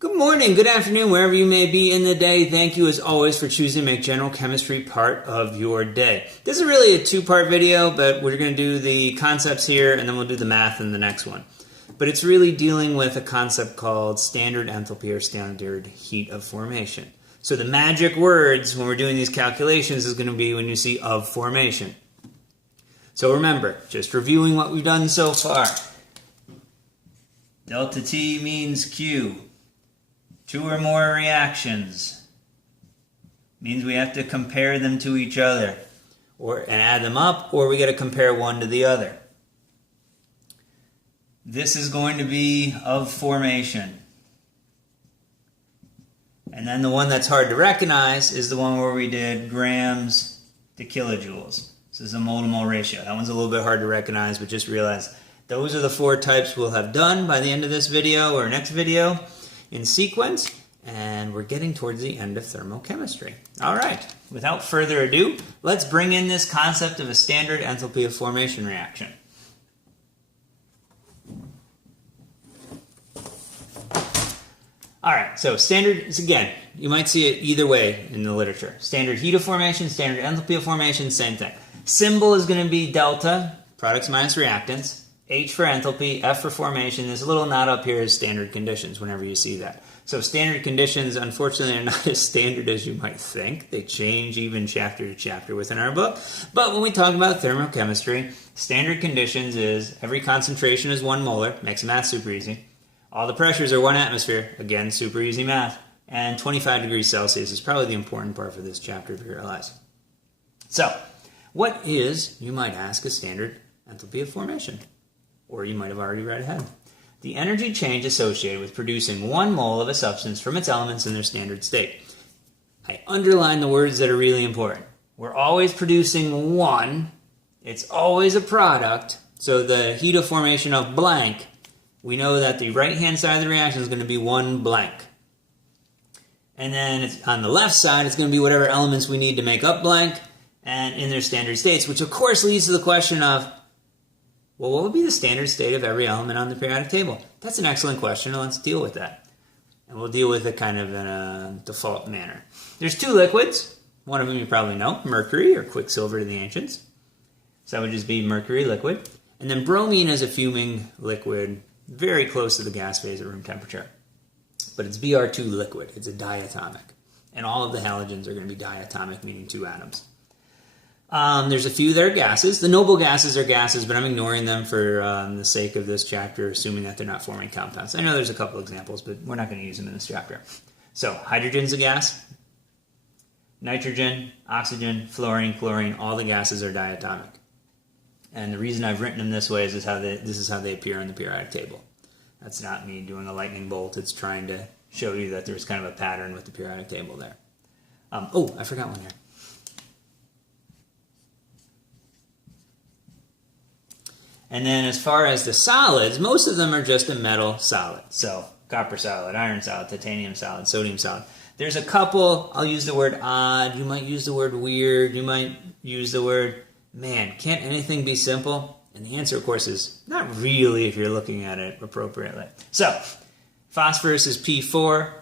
Good morning, good afternoon, wherever you may be in the day. Thank you as always for choosing to make general chemistry part of your day. This is really a two-part video, but we're going to do the concepts here and then we'll do the math in the next one. But it's really dealing with a concept called standard enthalpy or standard heat of formation. So the magic words when we're doing these calculations is going to be when you see of formation. So remember, just reviewing what we've done so far. Delta T means Q. Two or more reactions means we have to compare them to each other and add them up, or we got to compare one to the other. This is going to be of formation. And then the one that's hard to recognize is the one where we did grams to kilojoules. This is a mole-to-mole ratio. That one's a little bit hard to recognize, but just realize those are the four types we'll have done by the end of this video or next video in sequence, and we're getting towards the end of thermochemistry. All right, without further ado, let's bring in this concept of a standard enthalpy of formation reaction. All right, so standard is, again, you might see it either way in the literature. Standard heat of formation, standard enthalpy of formation, same thing. Symbol is going to be delta, products minus reactants. H for enthalpy, F for formation. This little knot up here is standard conditions whenever you see that. So standard conditions, unfortunately, are not as standard as you might think. They change even chapter to chapter within our book. But when we talk about thermochemistry, standard conditions is every concentration is 1 molar, makes math super easy. All the pressures are 1 atmosphere, again, super easy math. And 25 degrees Celsius is probably the important part for this chapter if you realize. So, what is, you might ask, a standard enthalpy of formation? Or you might have already read ahead. The energy change associated with producing 1 mole of a substance from its elements in their standard state. I underline the words that are really important. We're always producing 1. It's always a product. So the heat of formation of blank, we know that the right-hand side of the reaction is going to be 1 blank. And then on the left side, it's going to be whatever elements we need to make up blank and in their standard states, which of course leads to the question of, well, what would be the standard state of every element on the periodic table? That's an excellent question, and let's deal with that. And we'll deal with it kind of in a default manner. There's 2 liquids. One of them you probably know, mercury or quicksilver to the ancients. So that would just be mercury liquid. And then bromine is a fuming liquid, very close to the gas phase at room temperature. But it's Br2 liquid. It's a diatomic. And all of the halogens are going to be diatomic, meaning 2 atoms. There's a few that are gases. The noble gases are gases, but I'm ignoring them for the sake of this chapter, assuming that they're not forming compounds. I know there's a couple examples, but we're not going to use them in this chapter. So, hydrogen's a gas. Nitrogen, oxygen, fluorine, chlorine, all the gases are diatomic. And the reason I've written them this way is this is how they appear on the periodic table. That's not me doing a lightning bolt. It's trying to show you that there's kind of a pattern with the periodic table there. Oh, I forgot one here. And then as far as the solids, most of them are just a metal solid. So copper solid, iron solid, titanium solid, sodium solid. There's a couple, I'll use the word odd, you might use the word weird, you might use the word, man, can't anything be simple? And the answer, of course, is not really if you're looking at it appropriately. So, phosphorus is P4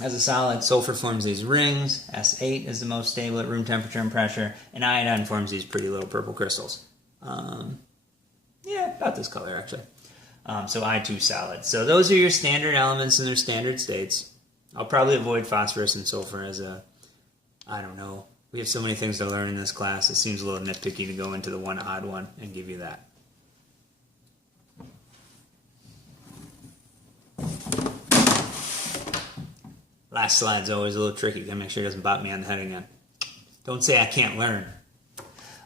as a solid, sulfur forms these rings, S8 is the most stable at room temperature and pressure, and iodine forms these pretty little purple crystals. Yeah, about this color, actually. So I2 solid. So those are your standard elements in their standard states. I'll probably avoid phosphorus and sulfur as a, I don't know. We have so many things to learn in this class. It seems a little nitpicky to go into the one odd one and give you that. Last slide's always a little tricky. Gotta make sure it doesn't bop me on the head again. Don't say I can't learn.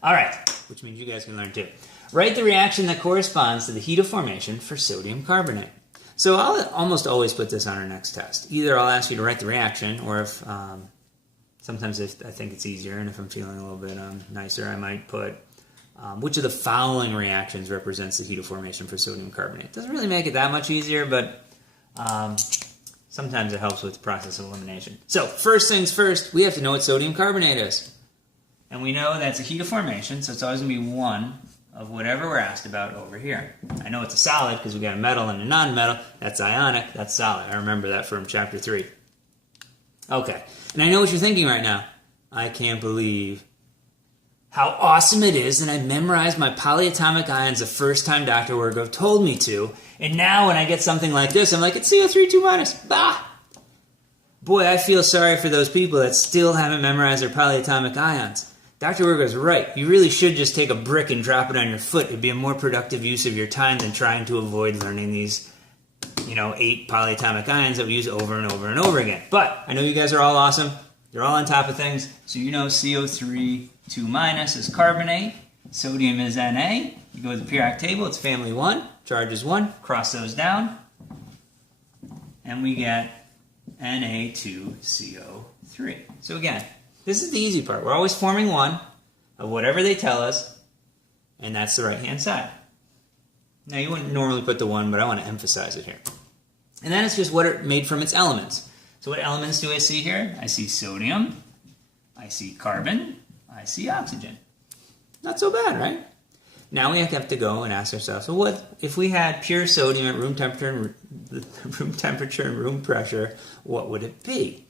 All right, which means you guys can learn too. Write the reaction that corresponds to the heat of formation for sodium carbonate. So I'll almost always put this on our next test. Either I'll ask you to write the reaction, or if sometimes if I think it's easier, and if I'm feeling a little bit nicer, I might put which of the following reactions represents the heat of formation for sodium carbonate. It doesn't really make it that much easier, but sometimes it helps with process elimination. So first things first, we have to know what sodium carbonate is. And we know that's a heat of formation, so it's always going to be 1 of whatever we're asked about over here. I know it's a solid because we got a metal and a non-metal. That's ionic, that's solid. I remember that from chapter 3. Okay, and I know what you're thinking right now. I can't believe how awesome it is that I memorized my polyatomic ions the first time Dr. Wergov told me to, and now when I get something like this, I'm like, it's CO3 2-. Bah! Boy, I feel sorry for those people that still haven't memorized their polyatomic ions. Dr. Wergov's right. You really should just take a brick and drop it on your foot. It'd be a more productive use of your time than trying to avoid learning these, 8 polyatomic ions that we use over and over and over again. But I know you guys are all awesome. You're all on top of things. So you know CO3 2- is carbonate. Sodium is Na. You go to the periodic table. It's family 1. Charge is 1. Cross those down. And we get Na2CO3. So again, this is the easy part. We're always forming one of whatever they tell us, and that's the right-hand side. Now, you wouldn't normally put the 1, but I want to emphasize it here. And then it's just what are made from its elements. So what elements do I see here? I see sodium, I see carbon, I see oxygen. Not so bad, right? Now we have to go and ask ourselves, well, what if we had pure sodium at room temperature and room pressure, what would it be?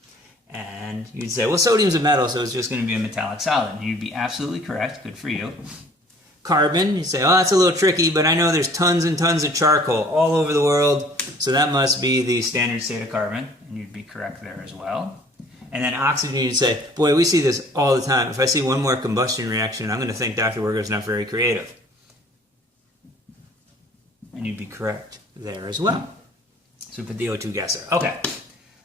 And you'd say, well, sodium's a metal, so it's just going to be a metallic solid. And you'd be absolutely correct. Good for you. Carbon, you say, oh, that's a little tricky, but I know there's tons and tons of charcoal all over the world, so that must be the standard state of carbon. And you'd be correct there as well. And then oxygen, you'd say, boy, we see this all the time. If I see one more combustion reaction, I'm going to think Dr. Wergov's not very creative. And you'd be correct there as well. So we put the O2 gas there. Okay,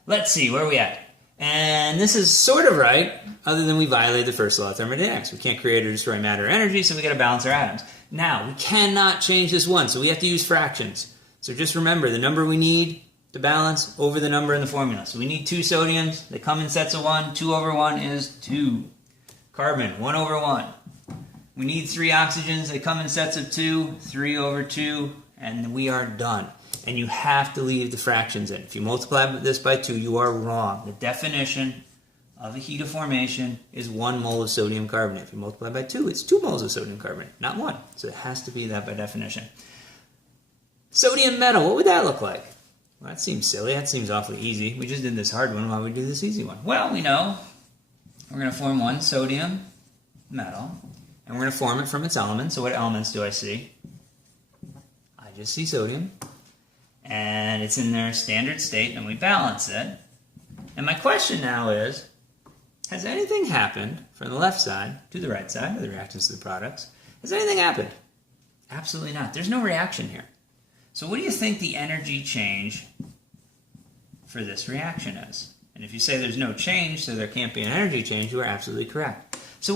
let's see, where are we at? And this is sort of right, other than we violate the first law of thermodynamics. We can't create or destroy matter or energy, so we got to balance our atoms. Now, we cannot change this 1, so we have to use fractions. So just remember, the number we need to balance over the number in the formula. So we need 2 sodiums. They come in sets of 1. 2 over 1 is 2. Carbon, 1 over 1. We need 3 oxygens. They come in sets of 2. 3 over 2, and we are done. And you have to leave the fractions in. If you multiply this by 2, you are wrong. The definition of a heat of formation is 1 mole of sodium carbonate. If you multiply by 2, it's 2 moles of sodium carbonate, not 1. So it has to be that by definition. Sodium metal, what would that look like? Well, that seems silly. That seems awfully easy. We just did this hard one. Why would we do this easy one? Well, we know we're going to form 1 sodium metal, and we're going to form it from its elements. So what elements do I see? I just see sodium. And it's in their standard state, and we balance it. And my question now is, has anything happened from the left side to the right side, of the reactants to the products? Has anything happened? Absolutely not. There's no reaction here. So what do you think the energy change for this reaction is? And if you say there's no change, so there can't be an energy change, you are absolutely correct. So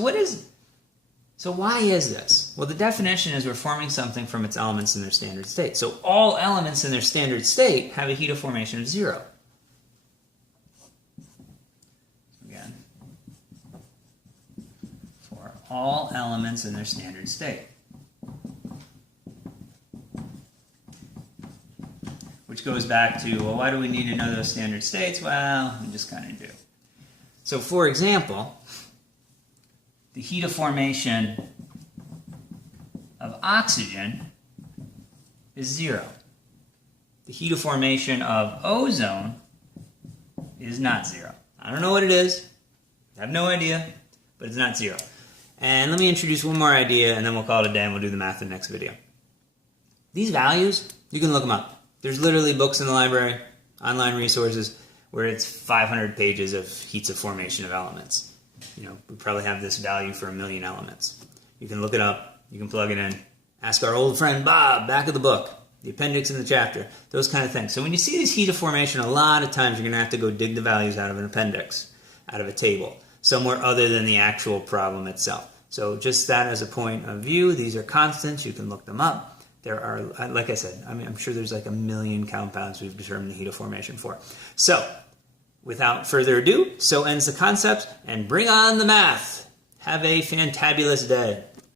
why is this? Well, the definition is we're forming something from its elements in their standard state. So all elements in their standard state have a heat of formation of 0. Again, for all elements in their standard state. Which goes back to, well, why do we need to know those standard states? Well, we just kind of do. So for example, the heat of formation of oxygen is 0. The heat of formation of ozone is not 0. I don't know what it is. I have no idea, but it's not 0. And let me introduce one more idea, and then we'll call it a day, and we'll do the math in the next video. These values, you can look them up. There's literally books in the library, online resources, where it's 500 pages of heats of formation of elements. We probably have this value for 1 million elements. You can look it up. You can plug it in. Ask our old friend Bob, back of the book, the appendix in the chapter, those kind of things. So when you see this heat of formation, a lot of times you're going to have to go dig the values out of an appendix, out of a table, somewhere other than the actual problem itself. So just that as a point of view, these are constants. You can look them up. There are, like I said, I'm sure there's like 1 million compounds we've determined the heat of formation for. So, without further ado, so ends the concept, and bring on the math. Have a fantabulous day.